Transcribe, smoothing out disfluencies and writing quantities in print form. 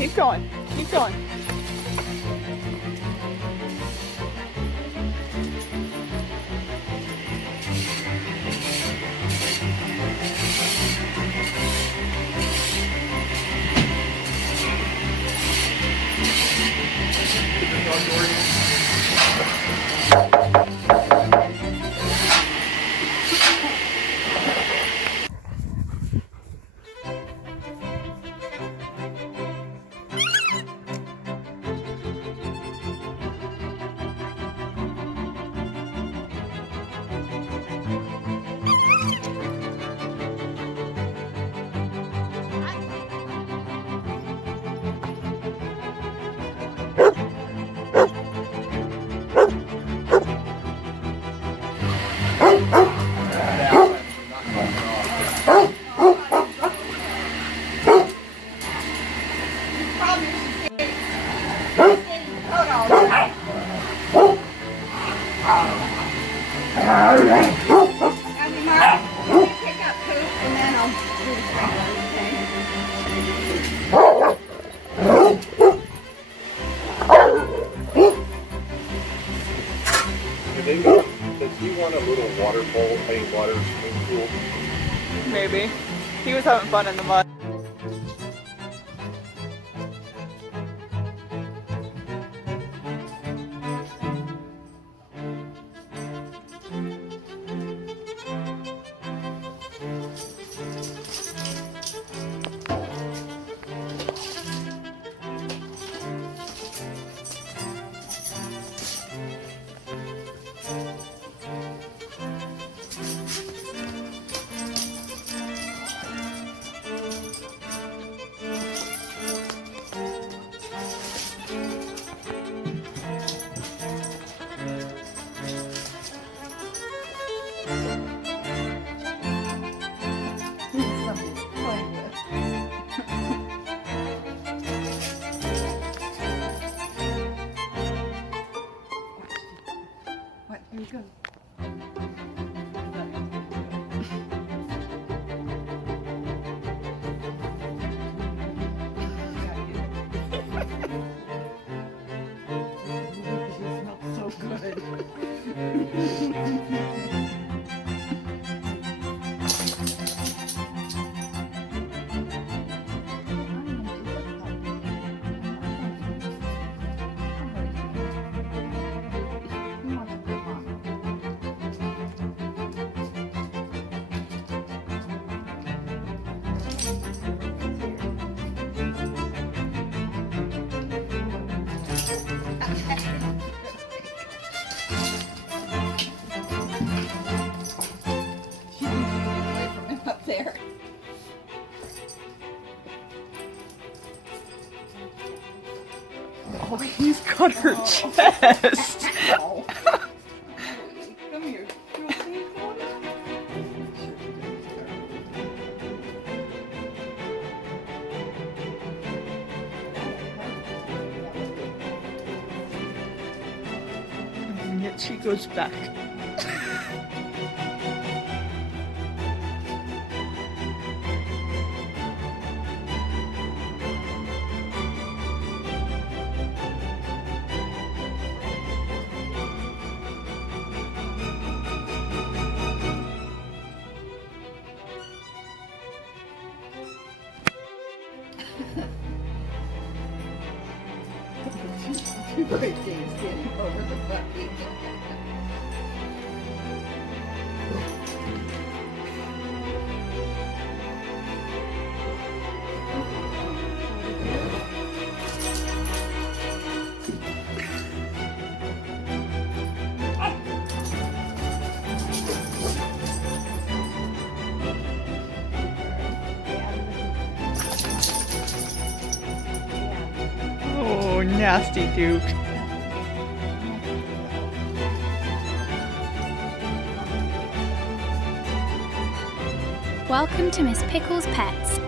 Keep going. Keep going. Does he want a little water bowl, a water swimming pool? Maybe. He was having fun in the mud. What? Here we go. It smells so good. Up there. Oh, he's got her chest. Oh. Come here. You want to see it, Cody? And yet she goes back. Great Dane's getting over the puppy. Oh, nasty Duke. Welcome to Miss Pickles Pets.